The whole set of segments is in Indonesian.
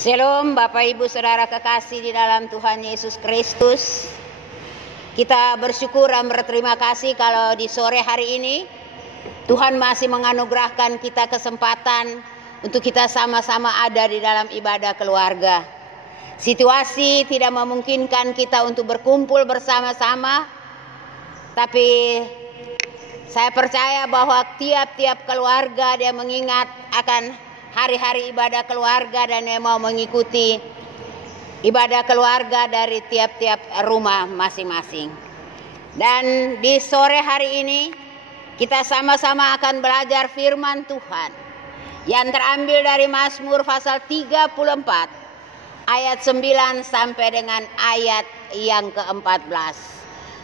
Shalom Bapak Ibu Saudara kekasih di dalam Tuhan Yesus Kristus. Kita bersyukur dan berterima kasih kalau di sore hari ini Tuhan masih menganugerahkan kita kesempatan untuk kita sama-sama ada di dalam ibadah keluarga. Situasi tidak memungkinkan kita untuk berkumpul bersama-sama, tapi saya percaya bahwa tiap-tiap keluarga dia mengingat akan hari-hari ibadah keluarga dan yang mau mengikuti ibadah keluarga dari tiap-tiap rumah masing-masing. Dan di sore hari ini kita sama-sama akan belajar firman Tuhan yang terambil dari Mazmur pasal 34 ayat 9 sampai dengan ayat yang ke-14.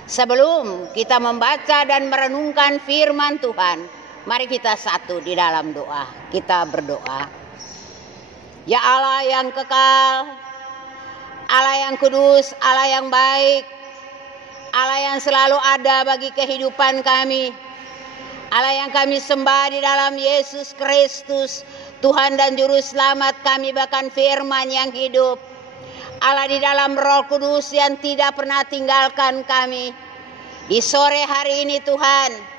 Sebelum kita membaca dan merenungkan firman Tuhan, mari kita satu di dalam doa. Kita berdoa. Ya Allah yang kekal, Allah yang kudus, Allah yang baik, Allah yang selalu ada bagi kehidupan kami, Allah yang kami sembah di dalam Yesus Kristus, Tuhan dan Juru Selamat kami, bahkan firman yang hidup. Allah di dalam Roh Kudus yang tidak pernah tinggalkan kami. Di sore hari ini Tuhan,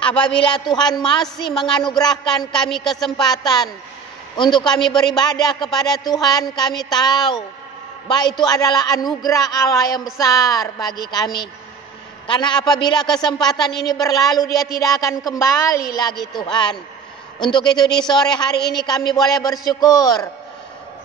apabila Tuhan masih menganugerahkan kami kesempatan untuk kami beribadah kepada Tuhan, kami tahu bahwa itu adalah anugerah Allah yang besar bagi kami. Karena apabila kesempatan ini berlalu, dia tidak akan kembali lagi Tuhan. Untuk itu di sore hari ini kami boleh bersyukur.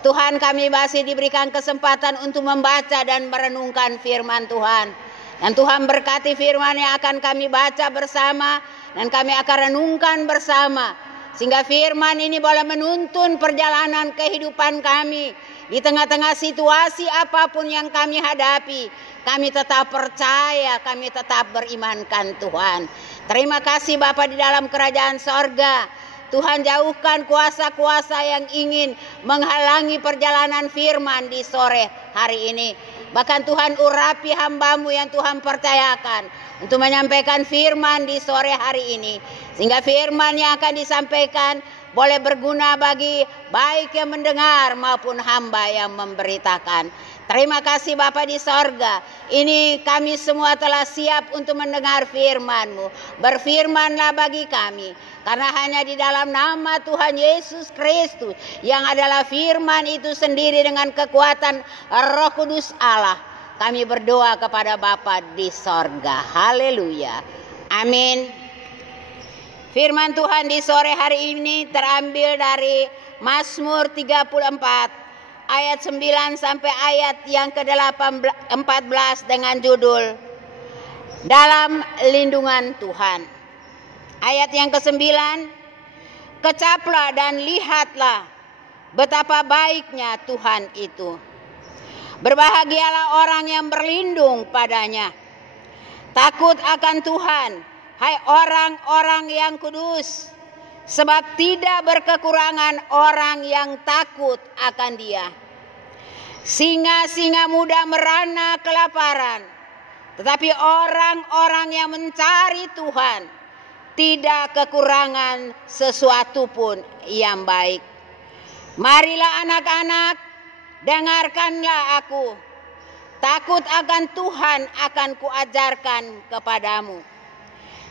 Tuhan, kami masih diberikan kesempatan untuk membaca dan merenungkan firman Tuhan. Dan Tuhan berkati firman yang akan kami baca bersama dan kami akan renungkan bersama, sehingga firman ini boleh menuntun perjalanan kehidupan kami. Di tengah-tengah situasi apapun yang kami hadapi, kami tetap percaya, kami tetap berimankan Tuhan. Terima kasih Bapa di dalam kerajaan sorga. Tuhan, jauhkan kuasa-kuasa yang ingin menghalangi perjalanan firman di sore hari ini. Bahkan Tuhan, urapi hamba-Mu yang Tuhan percayakan untuk menyampaikan firman di sore hari ini, sehingga firman yang akan disampaikan boleh berguna bagi baik yang mendengar maupun hamba yang memberitakan. Terima kasih Bapa di sorga. Ini kami semua telah siap untuk mendengar firman-Mu. Berfirmanlah bagi kami, karena hanya di dalam nama Tuhan Yesus Kristus yang adalah firman itu sendiri dengan kekuatan Roh Kudus Allah, kami berdoa kepada Bapa di sorga. Haleluya. Amin. Firman Tuhan di sore hari ini terambil dari Mazmur 34 ayat 9 sampai ayat yang ke-14 dengan judul Dalam Lindungan Tuhan. Ayat yang ke-9, kecaplah dan lihatlah betapa baiknya Tuhan itu. Berbahagialah orang yang berlindung padanya. Takut akan Tuhan, hai orang-orang yang kudus, sebab tidak berkekurangan orang yang takut akan Dia. Singa-singa muda merana kelaparan, tetapi orang-orang yang mencari Tuhan tidak kekurangan sesuatu pun yang baik. Marilah anak-anak, dengarkanlah aku. Takut akan Tuhan akan kuajarkan kepadamu.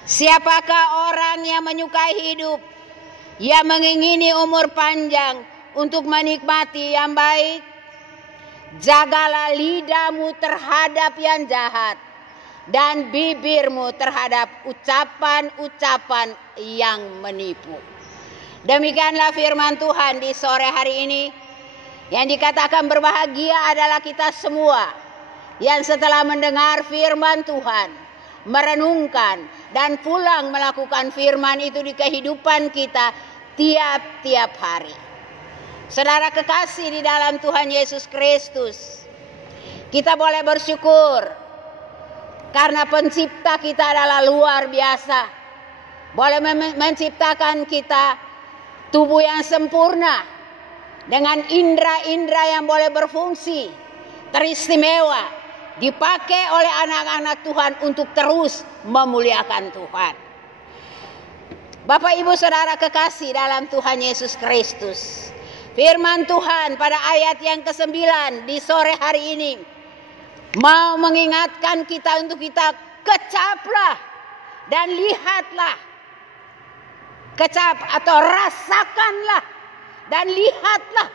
Siapakah orang yang menyukai hidup, yang mengingini umur panjang untuk menikmati yang baik? Jagalah lidahmu terhadap yang jahat dan bibirmu terhadap ucapan-ucapan yang menipu. Demikianlah firman Tuhan di sore hari ini. Yang dikatakan berbahagia adalah kita semua yang setelah mendengar firman Tuhan, merenungkan dan pulang melakukan firman itu di kehidupan kita tiap-tiap hari. Saudara kekasih di dalam Tuhan Yesus Kristus, kita boleh bersyukur karena pencipta kita adalah luar biasa. Boleh menciptakan kita tubuh yang sempurna dengan indera-indera yang boleh berfungsi teristimewa, dipakai oleh anak-anak Tuhan untuk terus memuliakan Tuhan. Bapak Ibu Saudara kekasih dalam Tuhan Yesus Kristus, Firman Tuhan pada ayat yang ke-9 di sore hari ini mau mengingatkan kita untuk kita kecaplah dan lihatlah. Kecap atau rasakanlah dan lihatlah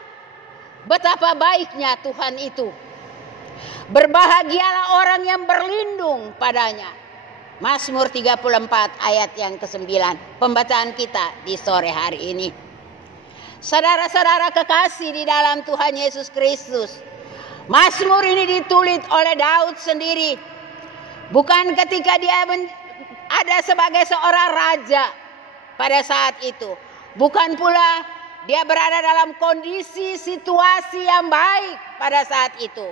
betapa baiknya Tuhan itu. Berbahagialah orang yang berlindung padanya. Mazmur 34 ayat yang ke-9. Pembacaan kita di sore hari ini. Saudara-saudara kekasih di dalam Tuhan Yesus Kristus. Mazmur ini ditulis oleh Daud sendiri. Bukan ketika dia ada sebagai seorang raja pada saat itu. Bukan pula dia berada dalam kondisi situasi yang baik pada saat itu.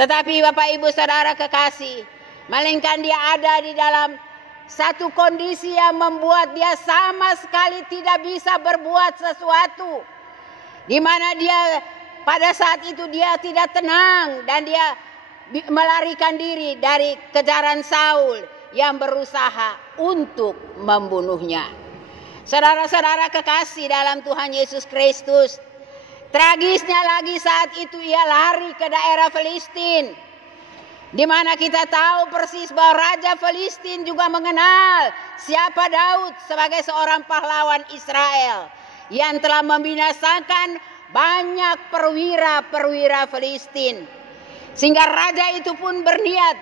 Tetapi Bapak Ibu Saudara kekasih, melainkan dia ada di dalam satu kondisi yang membuat dia sama sekali tidak bisa berbuat sesuatu. Di mana dia pada saat itu dia tidak tenang dan dia melarikan diri dari kejaran Saul yang berusaha untuk membunuhnya. Saudara-saudara kekasih dalam Tuhan Yesus Kristus, tragisnya lagi saat itu ia lari ke daerah Filistin, di mana kita tahu persis bahwa Raja Filistin juga mengenal siapa Daud sebagai seorang pahlawan Israel yang telah membinasakan banyak perwira-perwira Filistin, sehingga raja itu pun berniat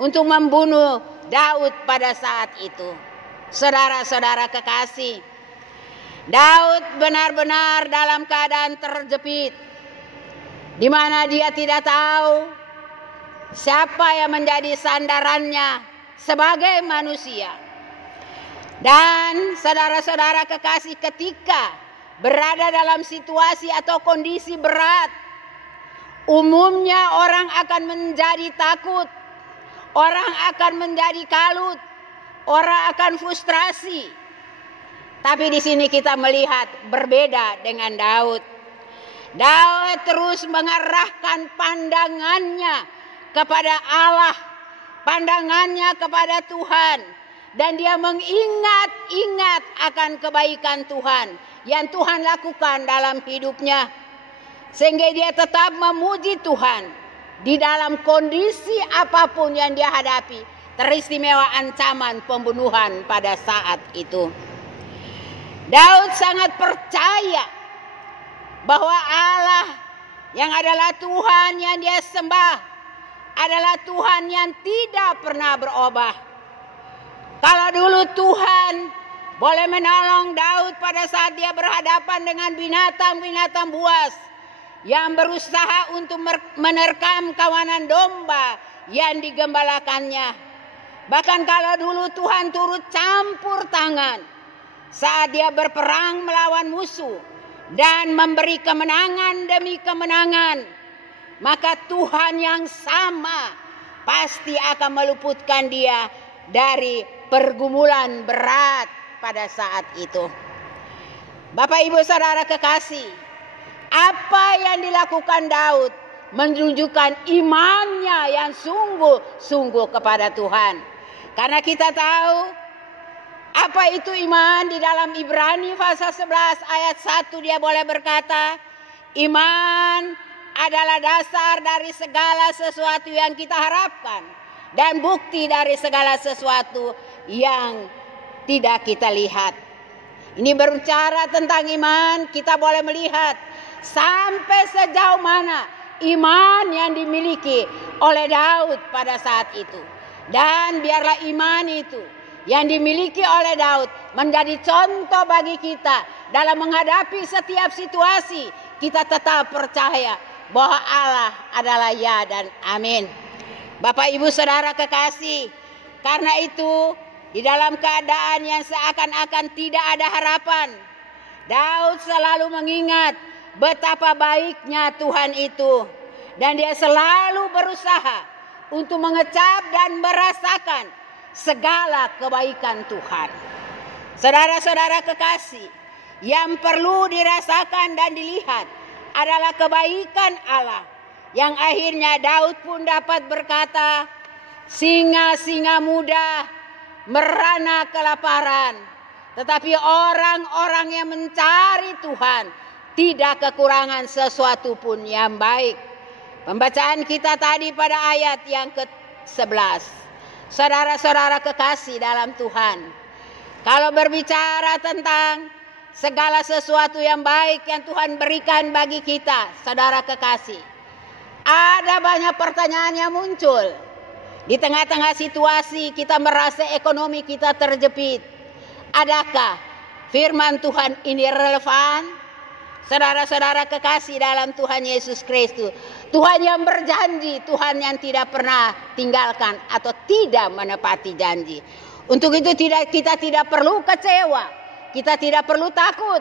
untuk membunuh Daud pada saat itu. Saudara-saudara kekasih, Daud benar-benar dalam keadaan terjepit, di mana dia tidak tahu siapa yang menjadi sandarannya sebagai manusia. Dan saudara-saudara kekasih, ketika berada dalam situasi atau kondisi berat, umumnya orang akan menjadi takut, orang akan menjadi kalut, orang akan frustrasi. Tapi di sini kita melihat berbeda dengan Daud. Daud terus mengarahkan pandangannya kepada Allah, pandangannya kepada Tuhan, dan dia mengingat-ingat akan kebaikan Tuhan yang Tuhan lakukan dalam hidupnya, sehingga dia tetap memuji Tuhan di dalam kondisi apapun yang dia hadapi, teristimewa ancaman pembunuhan pada saat itu. Daud sangat percaya bahwa Allah yang adalah Tuhan yang dia sembah adalah Tuhan yang tidak pernah berubah. Kalau dulu Tuhan boleh menolong Daud pada saat dia berhadapan dengan binatang-binatang buas yang berusaha untuk menerkam kawanan domba yang digembalakannya. Bahkan kalau dulu Tuhan turut campur tangan saat dia berperang melawan musuh dan memberi kemenangan demi kemenangan, maka Tuhan yang sama pasti akan meluputkan dia dari pergumulan berat pada saat itu. Bapak Ibu Saudara kekasih, apa yang dilakukan Daud menunjukkan imannya yang sungguh-sungguh kepada Tuhan. Karena kita tahu apa itu iman. Di dalam Ibrani pasal 11 ayat 1 dia boleh berkata, iman adalah dasar dari segala sesuatu yang kita harapkan dan bukti dari segala sesuatu yang tidak kita lihat. Ini berbicara tentang iman. Kita boleh melihat sampai sejauh mana iman yang dimiliki oleh Daud pada saat itu. Dan biarlah iman itu yang dimiliki oleh Daud menjadi contoh bagi kita dalam menghadapi setiap situasi. Kita tetap percaya bahwa Allah adalah ya dan amin. Bapak Ibu Saudara kekasih, karena itu di dalam keadaan yang seakan-akan tidak ada harapan, Daud selalu mengingat betapa baiknya Tuhan itu. Dan dia selalu berusaha untuk mengecap dan merasakan segala kebaikan Tuhan. Saudara-saudara kekasih, yang perlu dirasakan dan dilihat adalah kebaikan Allah, yang akhirnya Daud pun dapat berkata, singa-singa muda merana kelaparan, tetapi orang-orang yang mencari Tuhan tidak kekurangan sesuatu pun yang baik. Pembacaan kita tadi pada ayat yang ke-11. Saudara-saudara kekasih dalam Tuhan, kalau berbicara tentang segala sesuatu yang baik yang Tuhan berikan bagi kita, saudara kekasih, ada banyak pertanyaan yang muncul. Di tengah-tengah situasi kita merasa ekonomi kita terjepit. Adakah firman Tuhan ini relevan? Saudara-saudara kekasih dalam Tuhan Yesus Kristus, Tuhan yang berjanji, Tuhan yang tidak pernah tinggalkan atau tidak menepati janji. Untuk itu kita tidak perlu kecewa, kita tidak perlu takut,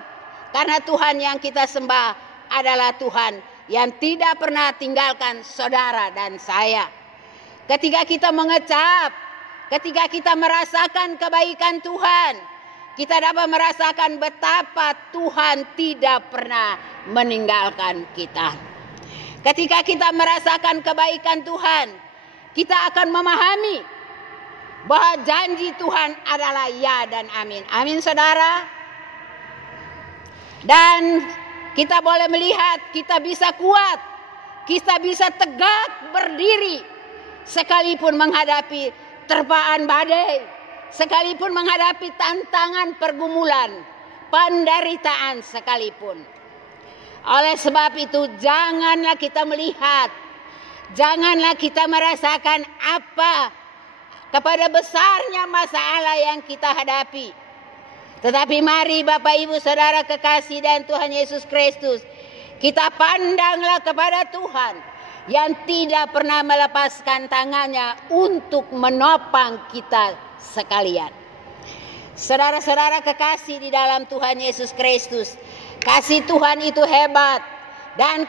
karena Tuhan yang kita sembah adalah Tuhan yang tidak pernah tinggalkan saudara dan saya. Ketika kita mengecap, ketika kita merasakan kebaikan Tuhan, kita dapat merasakan betapa Tuhan tidak pernah meninggalkan kita. Ketika kita merasakan kebaikan Tuhan, kita akan memahami bahwa janji Tuhan adalah ya dan amin. Amin, saudara. Dan kita boleh melihat, kita bisa kuat, kita bisa tegak berdiri sekalipun menghadapi terpaan badai, sekalipun menghadapi tantangan pergumulan, penderitaan sekalipun. Oleh sebab itu, janganlah kita melihat, janganlah kita merasakan apa kepada besarnya masalah yang kita hadapi. Tetapi mari Bapak Ibu Saudara kekasih dan Tuhan Yesus Kristus, kita pandanglah kepada Tuhan yang tidak pernah melepaskan tangannya untuk menopang kita sekalian. Saudara-saudara kekasih di dalam Tuhan Yesus Kristus, kasih Tuhan itu hebat dan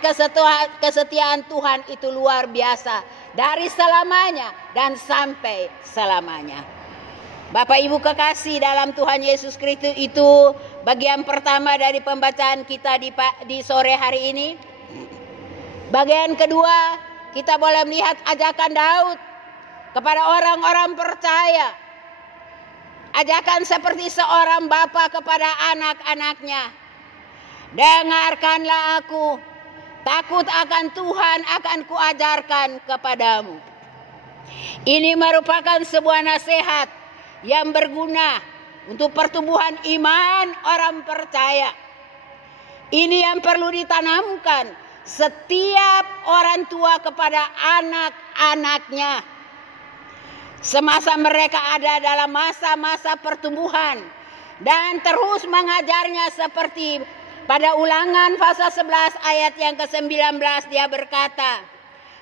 kesetiaan Tuhan itu luar biasa dari selamanya dan sampai selamanya. Bapak Ibu kekasih dalam Tuhan Yesus Kristus, itu bagian pertama dari pembacaan kita di sore hari ini. Bagian kedua, kita boleh melihat ajakan Daud kepada orang-orang percaya. Ajakan seperti seorang bapa kepada anak-anaknya. Dengarkanlah aku, takut akan Tuhan akan kuajarkan kepadamu. Ini merupakan sebuah nasihat yang berguna untuk pertumbuhan iman orang percaya. Ini yang perlu ditanamkan setiap orang tua kepada anak-anaknya semasa mereka ada dalam masa-masa pertumbuhan, dan terus mengajarnya seperti pada Ulangan pasal 11 ayat yang ke-19 dia berkata,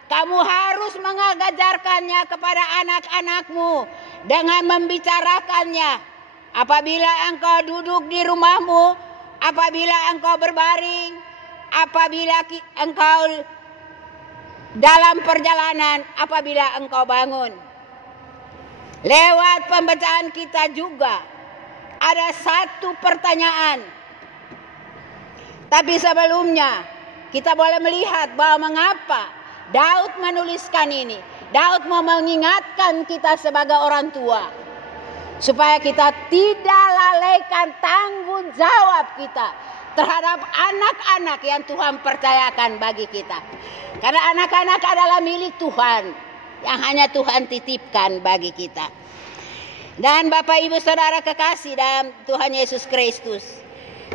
kamu harus mengajarkannya kepada anak-anakmu dengan membicarakannya apabila engkau duduk di rumahmu, apabila engkau berbaring, apabila engkau dalam perjalanan, apabila engkau bangun. Lewat pembacaan kita juga ada satu pertanyaan. Tapi sebelumnya kita boleh melihat bahwa mengapa Daud menuliskan ini. Daud mau mengingatkan kita sebagai orang tua supaya kita tidak lalaikan tanggung jawab kita terhadap anak-anak yang Tuhan percayakan bagi kita. Karena anak-anak adalah milik Tuhan yang hanya Tuhan titipkan bagi kita. Dan Bapak Ibu Saudara kekasih dalam Tuhan Yesus Kristus,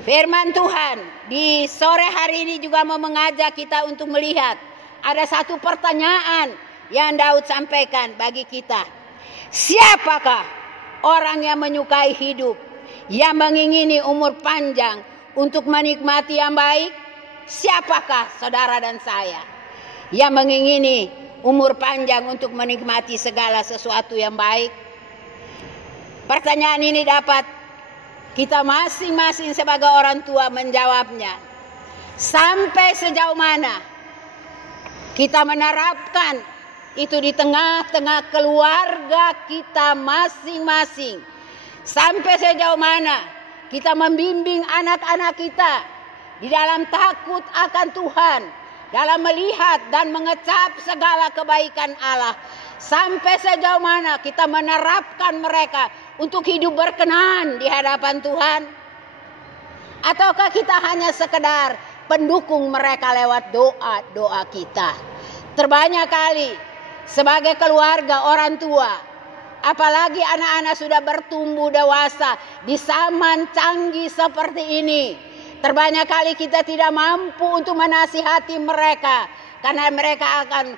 firman Tuhan di sore hari ini juga mau mengajak kita untuk melihat ada satu pertanyaan yang Daud sampaikan bagi kita. Siapakah orang yang menyukai hidup, yang mengingini umur panjang untuk menikmati yang baik? Siapakah saudara dan saya yang mengingini umur panjang untuk menikmati segala sesuatu yang baik? Pertanyaan ini dapat kita masing-masing sebagai orang tua menjawabnya. Sampai sejauh mana kita menerapkan itu di tengah-tengah keluarga kita masing-masing. Sampai sejauh mana kita membimbing anak-anak kita di dalam takut akan Tuhan, dalam melihat dan mengecap segala kebaikan Allah. Sampai sejauh mana kita menerapkan mereka untuk hidup berkenan di hadapan Tuhan? Ataukah kita hanya sekedar pendukung mereka lewat doa-doa kita. Terbanyak kali sebagai keluarga, orang tua, apalagi anak-anak sudah bertumbuh dewasa di zaman canggih seperti ini, terbanyak kali kita tidak mampu untuk menasihati mereka karena mereka akan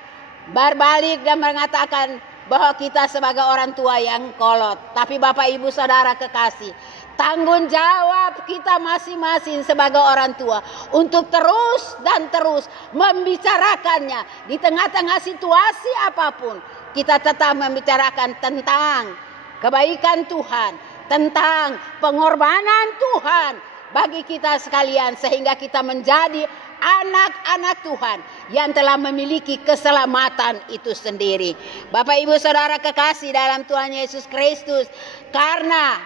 berbalik dan mengatakan bahwa kita sebagai orang tua yang kolot. Tapi Bapak Ibu Saudara kekasih, tanggung jawab kita masing-masing sebagai orang tua untuk terus dan terus membicarakannya di tengah-tengah situasi apapun. Kita tetap membicarakan tentang kebaikan Tuhan, tentang pengorbanan Tuhan bagi kita sekalian, sehingga kita menjadi anak-anak Tuhan yang telah memiliki keselamatan itu sendiri. Bapak Ibu Saudara kekasih dalam Tuhan Yesus Kristus, karena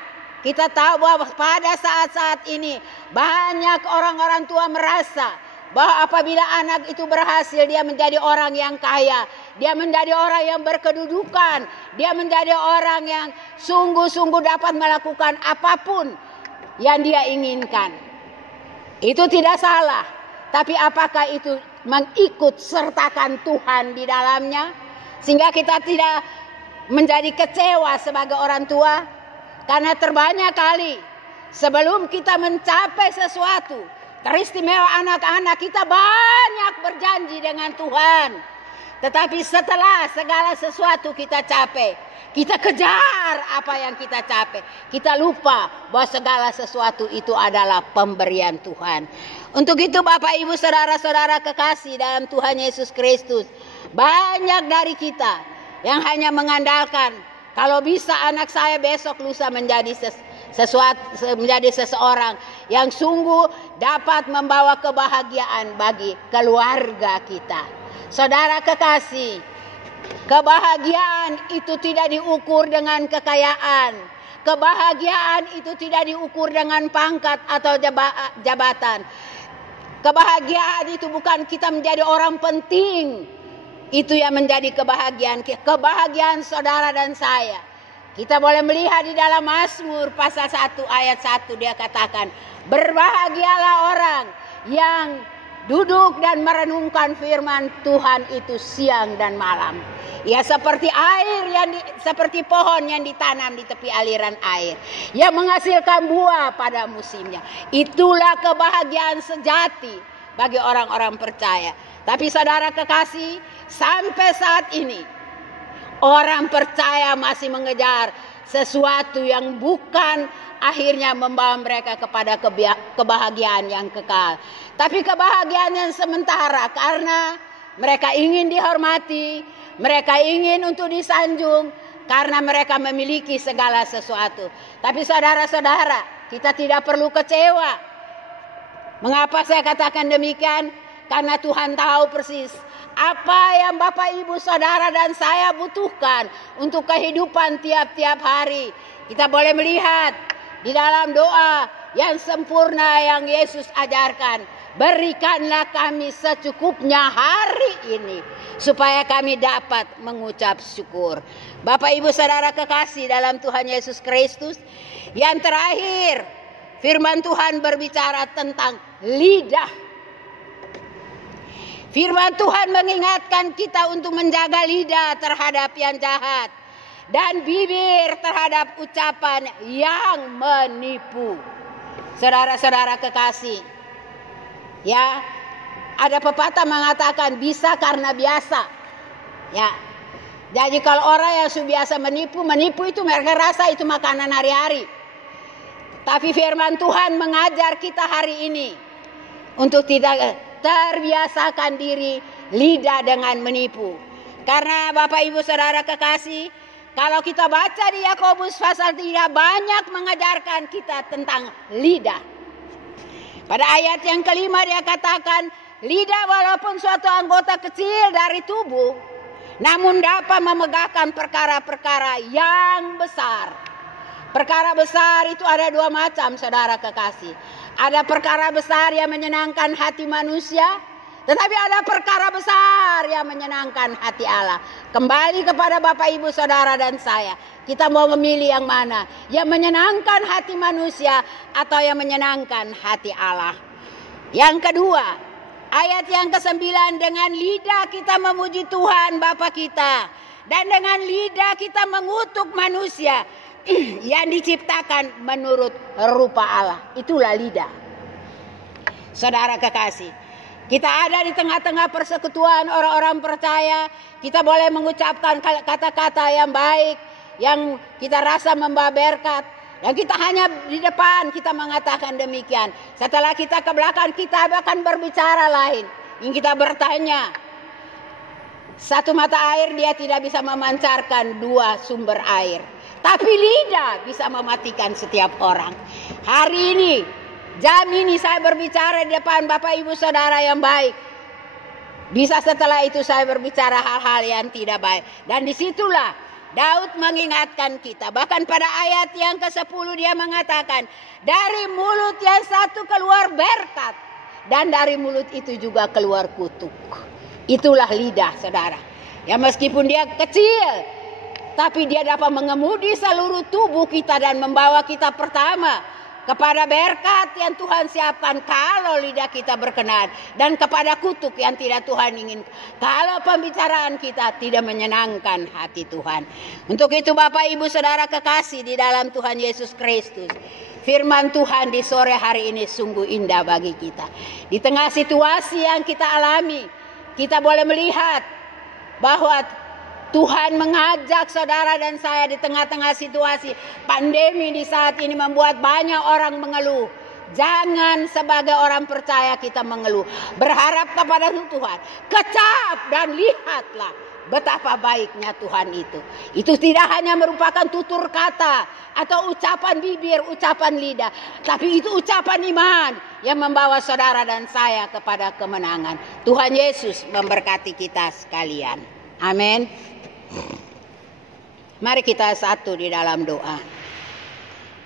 kita tahu bahwa pada saat-saat ini banyak orang-orang tua merasa bahwa apabila anak itu berhasil, dia menjadi orang yang kaya, dia menjadi orang yang berkedudukan, dia menjadi orang yang sungguh-sungguh dapat melakukan apapun yang dia inginkan. Itu tidak salah. Tapi apakah itu mengikut sertakan Tuhan di dalamnya? Sehingga kita tidak menjadi kecewa sebagai orang tua. Karena terbanyak kali sebelum kita mencapai sesuatu, teristimewa anak-anak kita banyak berjanji dengan Tuhan. Tetapi setelah segala sesuatu kita capai, kita kejar apa yang kita capai, kita lupa bahwa segala sesuatu itu adalah pemberian Tuhan. Untuk itu Bapak Ibu Saudara-saudara kekasih dalam Tuhan Yesus Kristus, banyak dari kita yang hanya mengandalkan kalau bisa anak saya besok lusa menjadi menjadi seseorang yang sungguh dapat membawa kebahagiaan bagi keluarga kita. Saudara kekasih, kebahagiaan itu tidak diukur dengan kekayaan. Kebahagiaan itu tidak diukur dengan pangkat atau jabatan. Kebahagiaan itu bukan kita menjadi orang penting. Itu yang menjadi kebahagiaan. Kebahagiaan saudara dan saya. Kita boleh melihat di dalam Mazmur pasal 1 ayat 1, dia katakan, berbahagialah orang yang duduk dan merenungkan firman Tuhan itu siang dan malam. Ya, seperti seperti pohon yang ditanam di tepi aliran air, yang menghasilkan buah pada musimnya. Itulah kebahagiaan sejati bagi orang-orang percaya. Tapi saudara kekasih, sampai saat ini orang percaya masih mengejar sesuatu yang bukan akhirnya membawa mereka kepada kebahagiaan yang kekal. Tapi kebahagiaan yang sementara, karena mereka ingin dihormati, mereka ingin untuk disanjung, karena mereka memiliki segala sesuatu. Tapi saudara-saudara, kita tidak perlu kecewa. Mengapa saya katakan demikian? Karena Tuhan tahu persis apa yang Bapak Ibu Saudara dan saya butuhkan untuk kehidupan tiap-tiap hari. Kita boleh melihat di dalam doa yang sempurna yang Yesus ajarkan. Berikanlah kami secukupnya hari ini, supaya kami dapat mengucap syukur. Bapak Ibu Saudara kekasih dalam Tuhan Yesus Kristus, yang terakhir firman Tuhan berbicara tentang lidah. Firman Tuhan mengingatkan kita untuk menjaga lidah terhadap yang jahat dan bibir terhadap ucapan yang menipu. Saudara-saudara kekasih, ya, ada pepatah mengatakan bisa karena biasa. Ya, jadi kalau orang yang sudah biasa menipu itu mereka rasa itu makanan hari-hari. Tapi firman Tuhan mengajar kita hari ini untuk tidak terbiasakan diri lidah dengan menipu. Karena Bapak Ibu Saudara kekasih, kalau kita baca di Yakobus pasal 3, banyak mengajarkan kita tentang lidah. Pada ayat yang kelima dia katakan, lidah walaupun suatu anggota kecil dari tubuh, namun dapat memegahkan perkara-perkara yang besar. Perkara besar itu ada dua macam, saudara kekasih. Ada perkara besar yang menyenangkan hati manusia, tetapi ada perkara besar yang menyenangkan hati Allah. Kembali kepada Bapak Ibu Saudara dan saya, kita mau memilih yang mana? Yang menyenangkan hati manusia atau yang menyenangkan hati Allah? Yang kedua, ayat yang ke-9, dengan lidah kita memuji Tuhan Bapa kita, dan dengan lidah kita mengutuk manusia yang diciptakan menurut rupa Allah. Itulah lidah. Saudara kekasih, kita ada di tengah-tengah persekutuan orang-orang percaya. Kita boleh mengucapkan kata-kata yang baik, yang kita rasa membawa berkat. Dan kita hanya di depan kita mengatakan demikian. Setelah kita ke belakang, kita akan berbicara lain. Yang kita bertanya, satu mata air dia tidak bisa memancarkan dua sumber air. Tapi lidah bisa mematikan setiap orang. Hari ini, jam ini saya berbicara di depan Bapak Ibu Saudara yang baik. Bisa setelah itu saya berbicara hal-hal yang tidak baik. Dan disitulah Daud mengingatkan kita. Bahkan pada ayat yang ke-10 dia mengatakan, dari mulut yang satu keluar berkat, dan dari mulut itu juga keluar kutuk. Itulah lidah, saudara. Ya, meskipun dia kecil, tapi dia dapat mengemudi seluruh tubuh kita dan membawa kita pertama kepada berkat yang Tuhan siapkan kalau lidah kita berkenan, dan kepada kutuk yang tidak Tuhan inginkan kalau pembicaraan kita tidak menyenangkan hati Tuhan. Untuk itu Bapak Ibu Saudara kekasih di dalam Tuhan Yesus Kristus, firman Tuhan di sore hari ini sungguh indah bagi kita. Di tengah situasi yang kita alami, kita boleh melihat bahwa Tuhan mengajak saudara dan saya di tengah-tengah situasi pandemi di saat ini membuat banyak orang mengeluh. Jangan sebagai orang percaya kita mengeluh. Berharap kepada Tuhan. Kecap dan lihatlah betapa baiknya Tuhan itu. Itu tidak hanya merupakan tutur kata atau ucapan bibir, ucapan lidah. Tapi itu ucapan iman yang membawa saudara dan saya kepada kemenangan. Tuhan Yesus memberkati kita sekalian. Amin. Mari kita satu di dalam doa.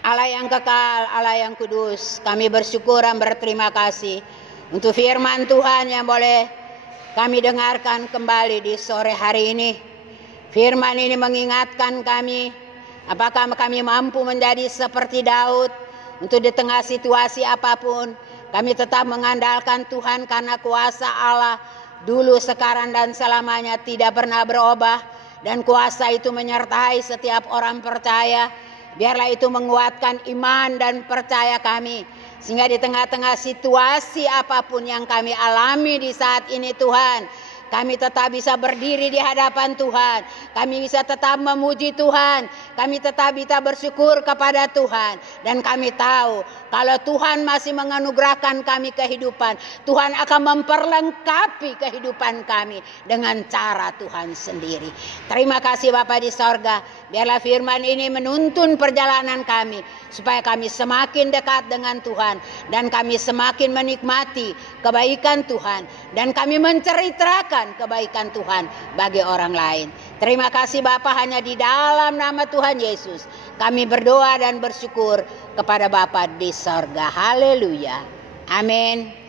Allah yang kekal, Allah yang kudus, kami bersyukur dan berterima kasih untuk firman Tuhan yang boleh kami dengarkan kembali di sore hari ini. Firman ini mengingatkan kami, apakah kami mampu menjadi seperti Daud untuk di tengah situasi apapun kami tetap mengandalkan Tuhan, karena kuasa Allah dulu, sekarang dan selamanya tidak pernah berubah. Dan kuasa itu menyertai setiap orang percaya. Biarlah itu menguatkan iman dan percaya kami. Sehingga di tengah-tengah situasi apapun yang kami alami di saat ini Tuhan, kami tetap bisa berdiri di hadapan Tuhan. Kami bisa tetap memuji Tuhan. Kami tetap bisa bersyukur kepada Tuhan. Dan kami tahu kalau Tuhan masih menganugerahkan kami kehidupan, Tuhan akan memperlengkapi kehidupan kami dengan cara Tuhan sendiri. Terima kasih Bapa di sorga. Biarlah firman ini menuntun perjalanan kami, supaya kami semakin dekat dengan Tuhan, dan kami semakin menikmati kebaikan Tuhan, dan kami menceritakan kebaikan Tuhan bagi orang lain. Terima kasih Bapa, hanya di dalam nama Tuhan Yesus kami berdoa dan bersyukur kepada Bapa di sorga. Haleluya. Amin.